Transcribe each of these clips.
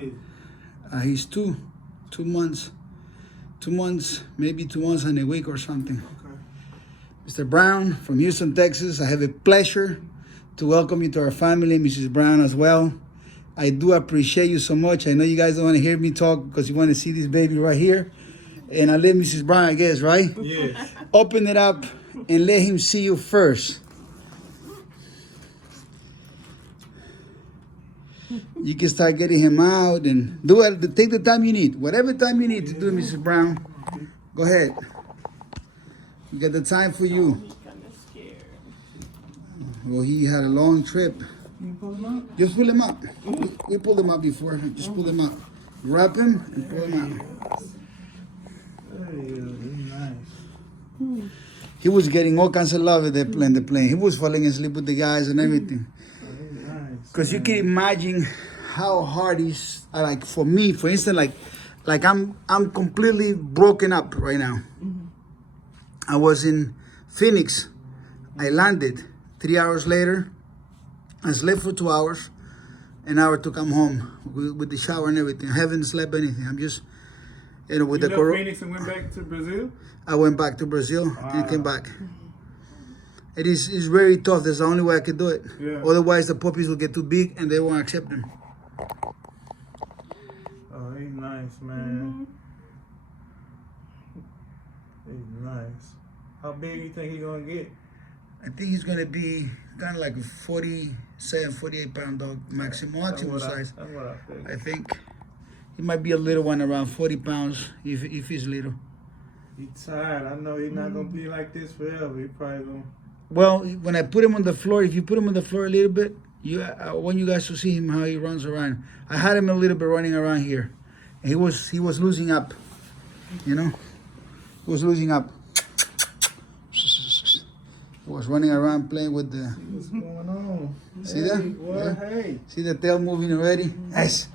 puppy? He's 2 months. 2 months, maybe 2 months and a week or something. Okay. Mr. Brown from Houston, Texas. I have a pleasure to welcome you to our family, Mrs. Brown as well. I do appreciate you so much. I know you guys don't want to hear me talk because you want to see this baby right here. And I let Mrs. Brown, I guess, right? Yes. Open it up and let him see you first. You can start getting him out and do it. Take the time you need. Whatever time you need to do it, Mrs. Brown. Go ahead. We got the time for you. Well, he had a long trip. You pull him out? Just pull him up. We pulled him up before. Just pull him up. Wrap him and pull him out. There he is. He's nice. He was getting all kinds of love at the plane. He was falling asleep with the guys and everything. He's nice. Because you can imagine how hard it's, like for me, for instance, like I'm completely broken up right now. I was in Phoenix. I landed. 3 hours later, I slept for 2 hours, an hour to come home with the shower and everything. I haven't slept anything. I'm just, with You the left Phoenix and went back to Brazil? I went back to Brazil and came back. It's very tough. That's the only way I could do it. Yeah. Otherwise, the puppies will get too big and they won't accept them. Oh, he's nice, man. He's nice. How big you think he's gonna get? I think he's going to be kind of like a 47, 48 pound dog, maximum size. That's what I think. I think he might be a little one around 40 pounds if he's little. He's tired. I know he's not gonna be like this forever. He probably gonna. Well, when I put him on the floor, if you put him on the floor a little bit, I want you guys to see him how he runs around. I had him a little bit running around here. And he was losing up, He was losing up. He was running around playing with the. What's going on? See hey, that? What? Yeah. Hey. See the tail moving already? Nice.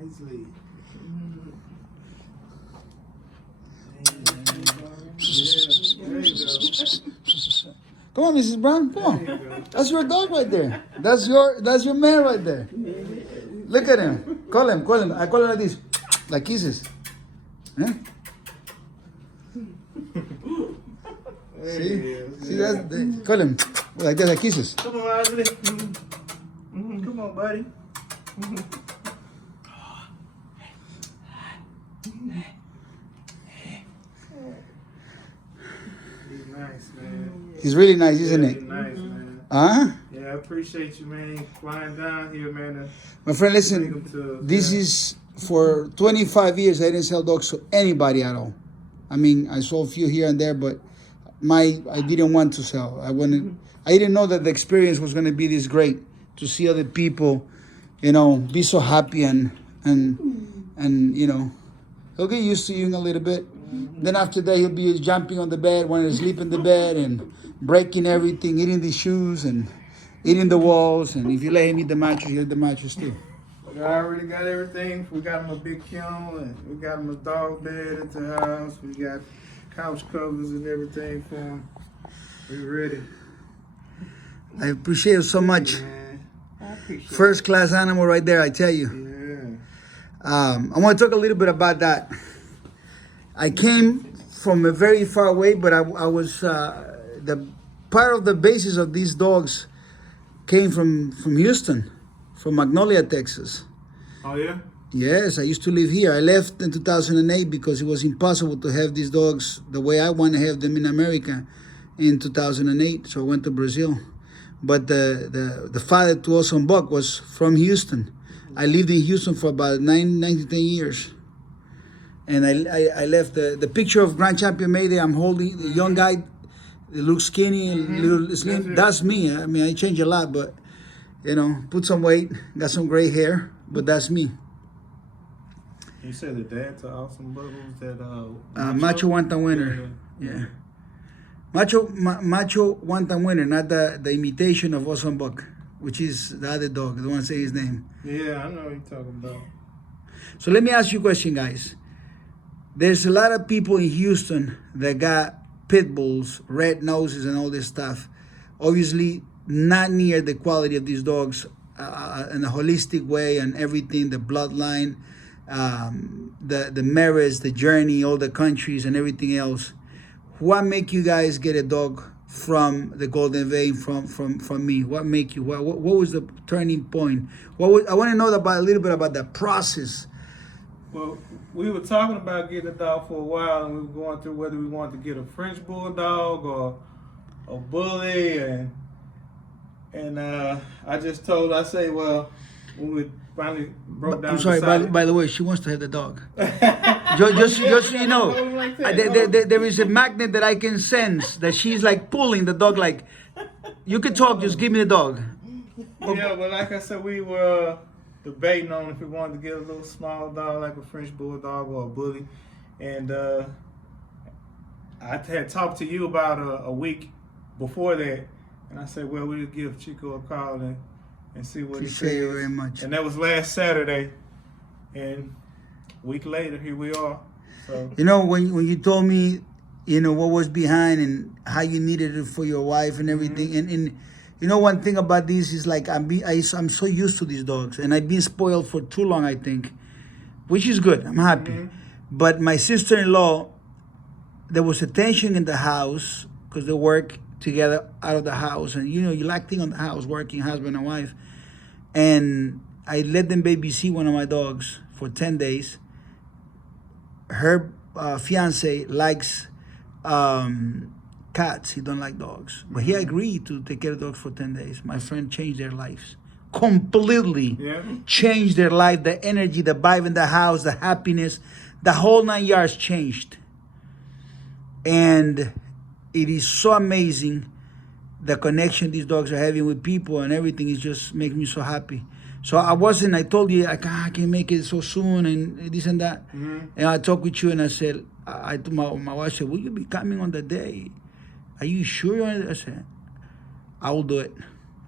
Nicely. Come on, Mrs. Brown. Come on. That's your dog right there. That's your man right there. Look at him. Call him. I call him like this, like kisses. Huh? See that? Call him like that, like kisses. Come on, Ashley. Come on, buddy. He's nice, man. He's really nice, isn't He's it? nice, man. Huh? Yeah, I appreciate you, man, flying down here, man. My friend, listen. This is for 25 years. I didn't sell dogs to anybody at all. I mean, I sold a few here and there, but I didn't want to sell. I didn't know that the experience was going to be this great. To see other people, be so happy and he'll get used to you in a little bit. Then after that, he'll be jumping on the bed, wanting to sleep in the bed and breaking everything, eating the shoes and eating the walls. And if you let him eat the mattress, he'll eat the mattress too. I already got everything. We got him a big kennel and we got him a dog bed at the house. We got couch covers and everything for him. We're ready. I appreciate you so much. Man, I appreciate First class animal right there, I tell you. Yeah. I want to talk a little bit about that. I came from a very far away, but I was the part of the basis of these dogs came from Houston, from Magnolia, Texas. Oh yeah? Yes, I used to live here. I left in 2008 because it was impossible to have these dogs the way I want to have them in America in 2008. So I went to Brazil. But the father to Awesome Buck was from Houston. I lived in Houston for about 9 to 10 years. And I left the picture of Grand Champion Mayday. I'm holding the young guy, that looks skinny and little slim. That's me. I mean, I changed a lot, but put some weight, got some gray hair, but that's me. You said the dad to Awesome Buck was that Macho Wantan winner. Yeah. Macho Wantan winner, not the imitation of Awesome Buck, which is the other dog. I don't want to say his name. Yeah, I know what you're talking about. So let me ask you a question, guys. There's a lot of people in Houston that got pit bulls, red noses, and all this stuff. Obviously, not near the quality of these dogs in a holistic way and everything, the bloodline, the merits, the journey, all the countries and everything else. What make you guys get a dog from the Golden Vein, from me? What make you? What was the turning point? I want to know about a little bit about the process. Well, we were talking about getting a dog for a while, and we were going through whether we wanted to get a French bulldog or a bully, and I say, well, when we finally broke down. I'm sorry. By the way, she wants to have the dog. just so you know, there is a magnet that I can sense that she's like pulling the dog. Like, you can talk, just give me the dog. Yeah, but like I said, we were debating on if we wanted to get a little small dog like a French bulldog or a bully, and I had talked to you about a week before that, and I said, well, we'll give Chico a call and see what he says. Appreciate you very much. And that was last Saturday, and a week later, here we are. So you know, when you told me, you know, what was behind and how you needed it for your wife and everything, Mm-hmm. and you know, one thing about this is like I'm so used to these dogs, and I've been spoiled for too long, I think, which is good. I'm happy. Mm-hmm. But my sister-in-law, there was a tension in the house because they work together out of the house, and you know, you like thing on the house, working husband and wife. And I let them babysit one of my dogs for 10 days. Her fiance likes cats. He don't like dogs. But he agreed to take care of dogs for 10 days. My friend changed their lives. Completely changed their life. The energy, the vibe in the house, the happiness, the whole 9 yards changed. And it is so amazing the connection these dogs are having with people, and everything is just making me so happy. So I told you, like, I can't make it so soon and this and that. Mm-hmm. And I talked with you and I said, I told my wife, said, will you be coming on the day? Are you sure? I said, I will do it.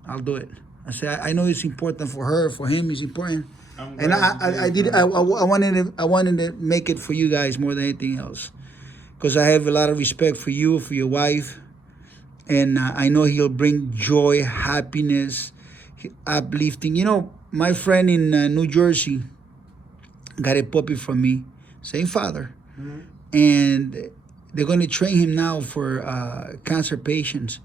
I'll do it. I said, I know it's important for her, for him, it's important. And I wanted to make it for you guys more than anything else. Because I have a lot of respect for you, for your wife. And I know he'll bring joy, happiness, uplifting. You know, my friend in New Jersey got a puppy from me, same father. Mm-hmm. And they're going to train him now for cancer patients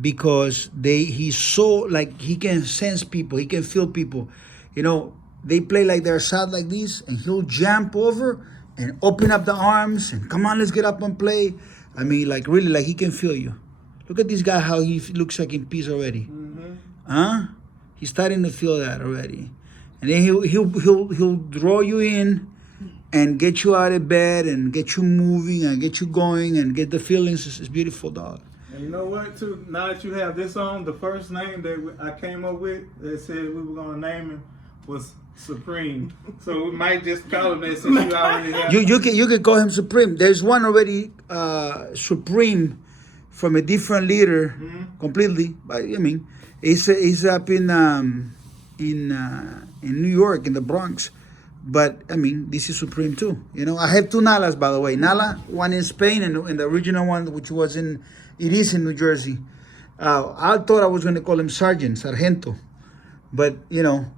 because he's so, like, he can sense people, he can feel people. You know, they play like they're sad like this, and he'll jump over and open up the arms and come on, let's get up and play. I mean, like, really, like, he can feel you. Look at this guy, how he looks like in peace already. Mm-hmm. Huh? He's starting to feel that already. And then he'll draw you in and get you out of bed and get you moving and get you going and get the feelings. It's a beautiful dog. And you know what, too? Now that you have this on, the first name that I came up with that said we were going to name him was Supreme. So we might just call him that since you already have You can call him Supreme. There's one already, Supreme, from a different leader, completely. But I mean, he's up in New York, in the Bronx. But I mean, this is Supreme too. You know, I have two Nalas, by the way. Nala, one in Spain, and the original one, which was it is in New Jersey. I thought I was going to call him Sargento. But you know,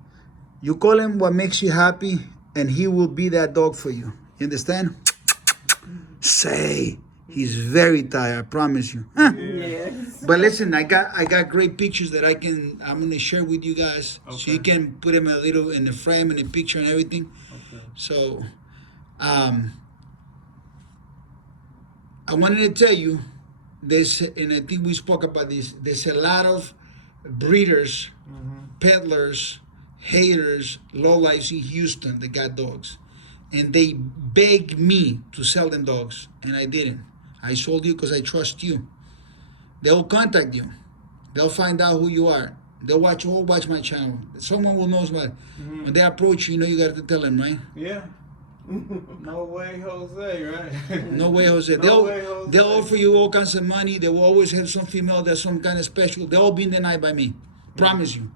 you call him what makes you happy, and he will be that dog for you. You understand? Say. He's very tired, I promise you. Yes. But listen, I got great pictures that I'm gonna share with you guys, so you can put them a little in the frame and the picture and everything. Okay. So, I wanted to tell you this, and I think we spoke about this. There's a lot of breeders, peddlers, haters, lowlifes in Houston that got dogs, and they begged me to sell them dogs, and I didn't. I sold you because I trust you. They'll contact you. They'll find out who you are. They'll watch my channel. Someone will know about it. When they approach you, you got to tell them, right? Yeah. No way, Jose, right? No way, Jose. No way, Jose. They'll offer you all kinds of money. They will always have some female that's some kind of special. They'll all be denied by me. Promise you.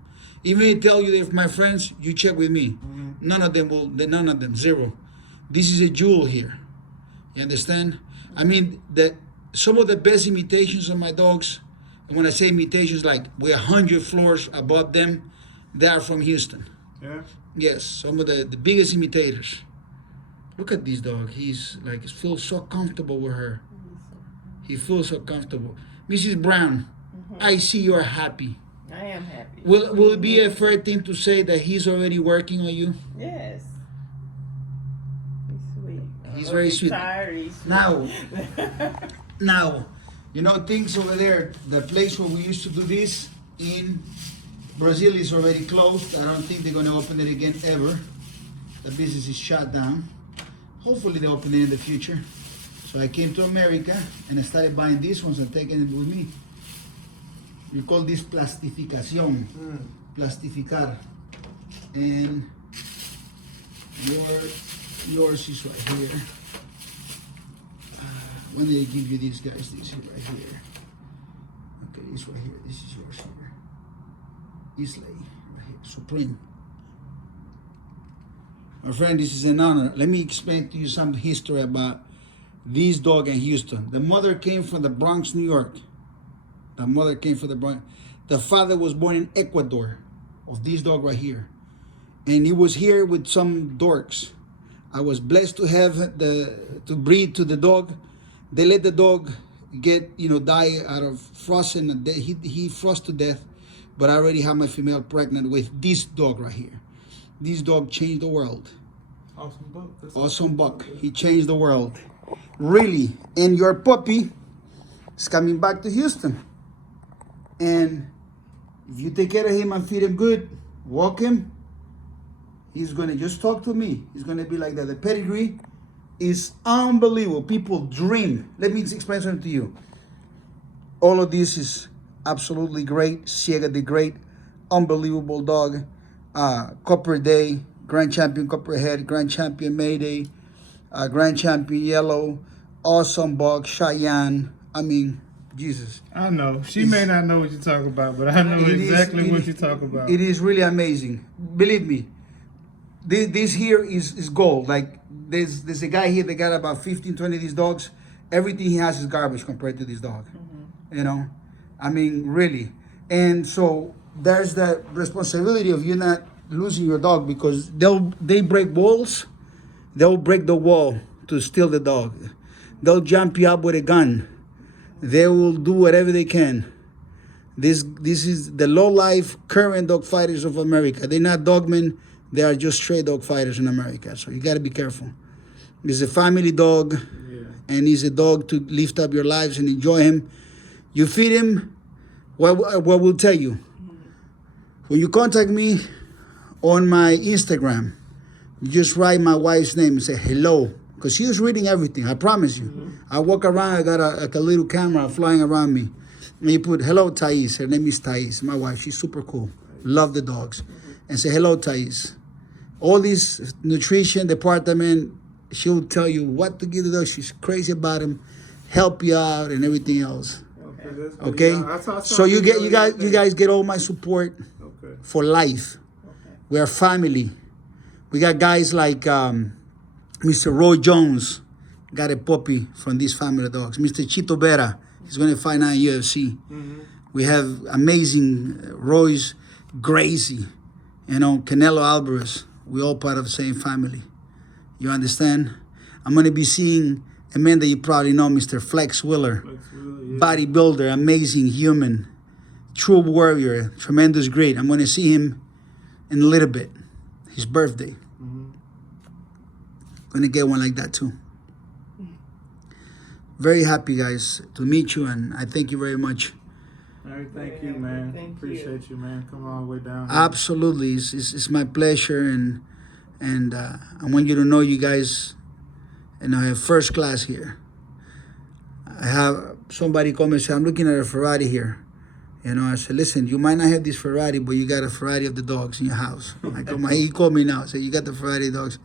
Even if they tell you they're my friends, you check with me. None of them, zero. This is a jewel here. You understand? I mean, some of the best imitations of my dogs, and when I say imitations, like we're 100 floors above them, They are from Houston. Yeah. Yes, some of the biggest imitators. Look at this dog. He's like, he feels so comfortable with her. He feels so comfortable. Mrs. Brown, I see you're happy. I am happy. Will it be a fair thing to say that he's already working on you? Yes. He's sweet. He's very sweet. Tired, he's sweet. Now, you know, things over there, the place where we used to do this in Brazil is already closed. I don't think they're going to open it again ever. The business is shut down. Hopefully they open it in the future. So I came to America and I started buying these ones and taking it with me. We call this plastificación. Plastificar. And yours is right here. When did they give you these guys? This is right here. Okay, this right here. This is yours here. Islay, right here. Supreme. My friend, this is an honor. Let me explain to you some history about this dog in Houston. The mother came from the Bronx, New York. The mother came from the Bronx. The father was born in Ecuador, of this dog right here. And he was here with some dorks. I was blessed to have to breed to the dog. They let the dog get, die out of frozen. He froze to death. But I already have my female pregnant with this dog right here. This dog changed the world. Awesome buck. Awesome buck. He changed the world. Really. And your puppy is coming back to Houston. And if you take care of him and feed him good, walk him, he's going to just talk to me. He's going to be like that. The Pedigree is unbelievable. People dream. Let me explain something to you. All of this is absolutely great. Ciega the Great, unbelievable dog. Copper Day, Grand Champion Copperhead, Grand Champion Mayday, Grand Champion Yellow, awesome buck, Cheyenne. I mean, Jesus. I know. She may not know what you're talking about, but I know exactly what you're talking about. It is really amazing. Believe me, this here is gold. Like, there's a guy here that got about 15, 20 of these dogs. Everything he has is garbage compared to this dog. I mean, really. And so there's the responsibility of you not losing your dog, because they break walls. They'll break the wall to steal the dog. They'll jump you up with a gun. They will do whatever they can. This is the low-life current dog fighters of America. They're not dogmen. They are just stray dog fighters in America. So you got to be careful. He's a family dog, and he's a dog to lift up your lives and enjoy him. You feed him, what will tell you. When you contact me on my Instagram, you just write my wife's name and say hello, because she was reading everything, I promise you. I walk around, I got a little camera flying around me. And you put, hello, Thais. Her name is Thais, my wife. She's super cool. Love the dogs. And say, hello, Thais. All this nutrition department, she'll tell you what to give the dog. She's crazy about him, help you out and everything else. Okay? So you guys get all my support for life. We are family. We got guys like Mr. Roy Jones, got a puppy from this family of dogs. Mr. Chito Vera, he's going to fight now in UFC. We have amazing Roy's Gracie, Canelo Alvarez. We all part of the same family. You understand? I'm going to be seeing a man that you probably know, Mr. Flex Wheeler. Bodybuilder, amazing human, true warrior, tremendous great. I'm going to see him in a little bit. His birthday. Going to get one like that too. Very happy, guys, to meet you, and I thank you very much. Thank you, man. Appreciate you, man. Come all the way down here. Absolutely, it's my pleasure, and I want you to know, you guys, and I have first class here. I have somebody come and say, I'm looking at a Ferrari here. I said, listen, you might not have this Ferrari, but you got a Ferrari of the dogs in your house. He called me now, said, you got the Ferrari dogs.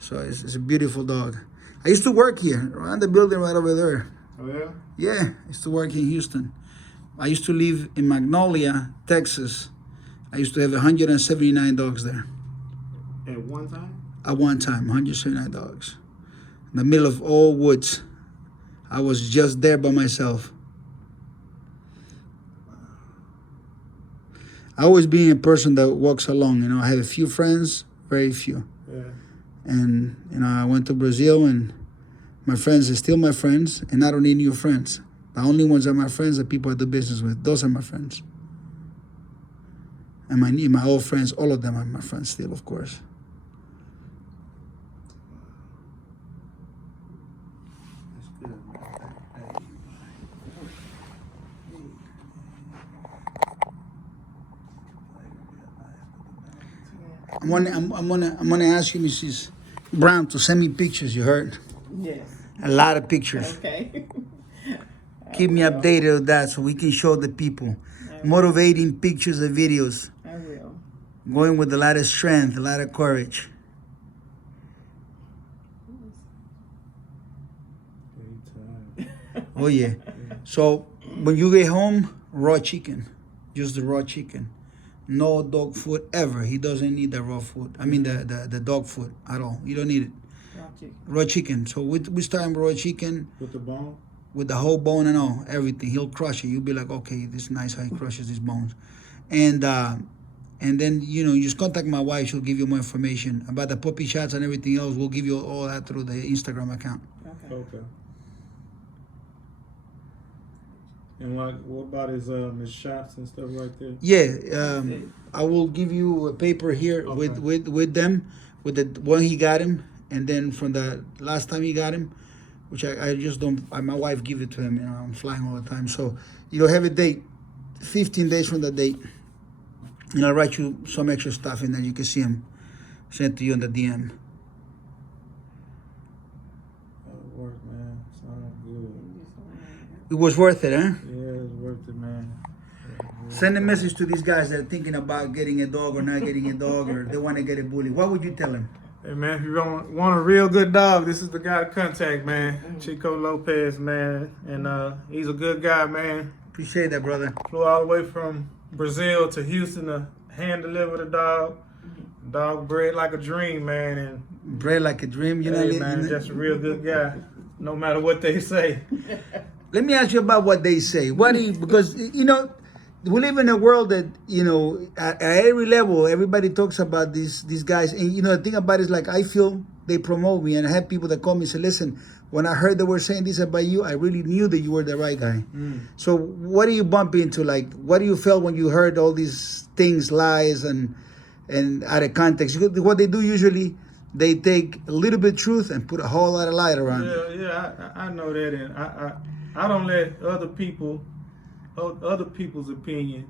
So it's a beautiful dog. I used to work here, around the building right over there. Oh, yeah? Yeah, I used to work in Houston. I used to live in Magnolia, Texas. I used to have 179 dogs there. At one time? At one time, 179 dogs. In the middle of all woods. I was just there by myself. I always been a person that walks alone. You know, I have a few friends, very few. Yeah. And, you know, I went to Brazil and my friends are still my friends and I don't need new friends. The only ones that are my friends are people I do business with. Those are my friends. And my old friends, all of them are my friends still, of course. That's good, man. I'm gonna ask you, Mrs. Brown, to send me pictures. You heard? Yes. A lot of pictures. Okay. Keep me updated on that so we can show the people. Motivating pictures and videos. I will. Going with a lot of strength, a lot of courage. Oh yeah. So when you get home, raw chicken. Just the raw chicken. No dog food ever. He doesn't need the raw food. I mean the dog food at all. You don't need it. Raw chicken. So we start raw chicken. With the bone? With the whole bone and all, everything. He'll crush it. You'll be like, okay, this is nice how he crushes his bones. And then, you know, you just contact my wife. She'll give you more information about the puppy shots and everything else. We'll give you all that through the Instagram account. Okay. And what about his shots and stuff like that? Yeah, I will give you a paper here Okay. with them, with the one he got him, and then from the last time he got him, which I just don't. My wife give it to him. You know, I'm flying all the time, so you'll have a date, 15 days from the date, and I'll write you some extra stuff, and then you can see him sent to you on the DM. That work, man. Sounds good. It was worth it, huh? Yeah, it's worth it, man. Send a message to these guys that are thinking about getting a dog or not getting a dog, or they want to get a bully. What would you tell them? Hey, man, if you want a real good dog, this is the guy to contact, man. Chico Lopez, man. And he's a good guy, man. Appreciate that, brother. Flew all the way from Brazil to Houston to hand deliver the dog. Dog bred like a dream, man. And Bred like a dream, you know. hey, man, just a real good guy, no matter what they say. Let me ask you about what they say. Because, you know, we live in a world that, you know, at every level, everybody talks about these guys. And, you know, the thing about it is, like, I feel they promote me. And I have people that call me and say, listen, when I heard they were saying this about you, I really knew that you were the right guy. So what do you bump into? Like, what do you feel when you heard all these things, lies, and out of context? What they do usually, they take a little bit of truth and put a whole lot of light around it. Yeah, I know that. And I don't let other people's opinion.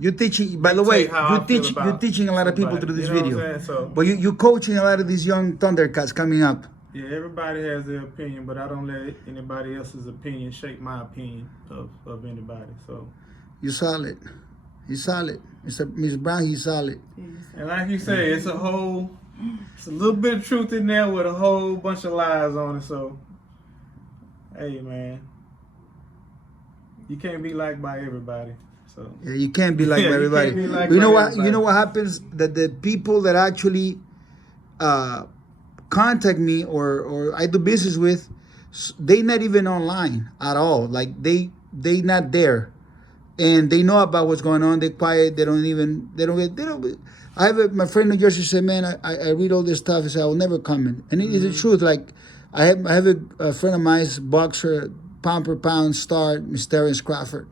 You're teaching, by the way, how I feel about you're teaching a lot of people somebody, through this you know what video. I'm saying? So, But you're coaching a lot of these young Thundercats coming up. yeah, everybody has their opinion, but I don't let anybody else's opinion shape my opinion of anybody. So, You're solid. He's solid. Miss Brown, he's solid. and like you say, it's a little bit of truth in there with a whole bunch of lies on it. So, hey, man, you can't be liked by everybody. So, Yeah, you can't be like Yeah, you everybody. can't be like You know by what? everybody. You know what happens? That the people that actually contact me or I do business with, they not even online at all. Like they not there, and they know about what's going on. They're quiet. They don't. I have my friend in New Jersey said, man, I read all this stuff. He said I will never comment, and it is the truth. Like I have a friend of mine's boxer, pound per pound star, Mysterious Crawford.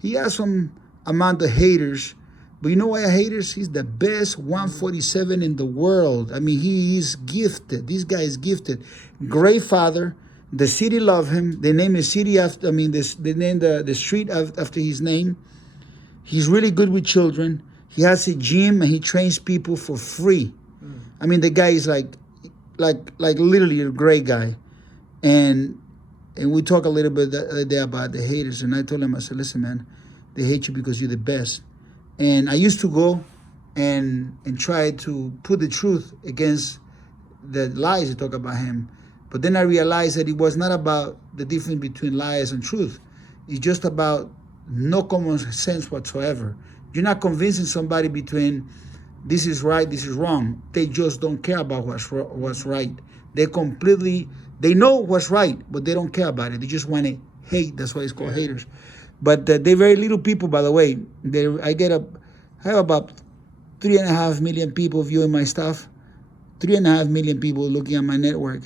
He has some amount of haters, but you know why haters? He's the best 147 in the world. I mean, he is gifted. This guy is gifted. Great father. The city love him. They named the city after. I mean, they named the street after his name. He's really good with children. He has a gym and he trains people for free. I mean, the guy is like literally a great guy, and we talk a little bit the other day about the haters, and I told him, I said, listen, man, they hate you because you're the best. And I used to go and try to put the truth against the lies they talk about him. But then I realized that it was not about the difference between lies and truth. It's just about no common sense whatsoever. You're not convincing somebody between this is right, this is wrong. They just don't care about what's right. They know what's right, but they don't care about it. They just want to hate. That's why it's called haters. But they're very little people, by the way. I have about 3.5 million people viewing my stuff. 3.5 million people looking at my network.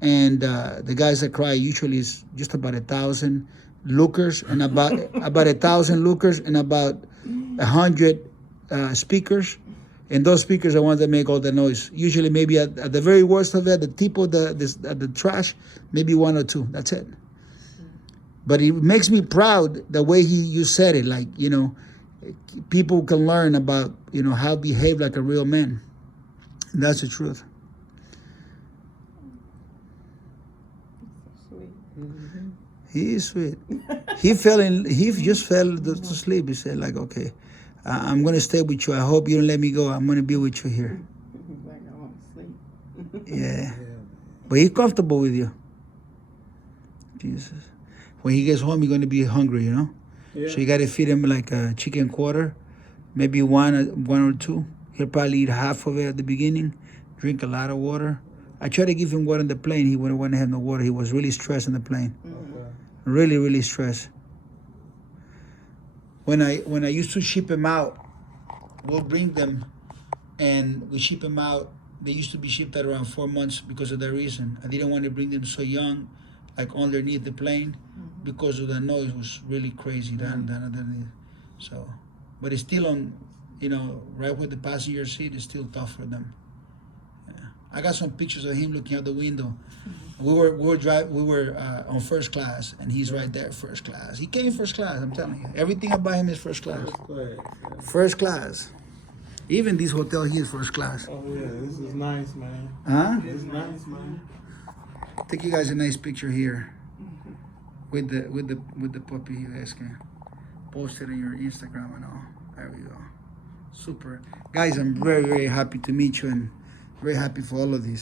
And the guys that cry usually is just about 1,000 lookers and about 1,000 lookers and about 100 speakers. And those speakers are ones that make all the noise. Usually, maybe at the very worst of it, the tip of the trash, maybe one or two. That's it. But it makes me proud the way you said it. Like, you know, people can learn about, you know, how to behave like a real man. And that's the truth. Sweet. He is sweet. He just fell to sleep. He said, like, okay, I'm gonna stay with you. I hope you don't let me go. I'm gonna be with you here. Like I want to sleep. Yeah. But he's comfortable with you. Jesus. When he gets home, he's gonna be hungry, you know? Yeah. So you gotta feed him like a chicken quarter, maybe one or two. He'll probably eat half of it at the beginning, drink a lot of water. I tried to give him water on the plane. He wouldn't want to have no water. He was really stressed on the plane. Okay. Really, really stressed. When I used to ship him out, we'll bring them and we ship them out. They used to be shipped at around 4 months because of that reason. I didn't want to bring them so young, like underneath the plane, because of the noise was really crazy down underneath. So, but it's still on, you know, right where the passenger seat is still tough for them. Yeah. I got some pictures of him looking out the window. We were on first class, and he's right there, first class. He came first class. I'm telling you, everything about him is first class. First class. Yeah. First class. Even this hotel here is first class. Oh yeah, this is nice, man. Huh? It's nice, man. Take you guys a nice picture here with the puppy. You guys can post it on your Instagram and all. There we go. Super, guys. I'm very, very happy to meet you and very happy for all of this.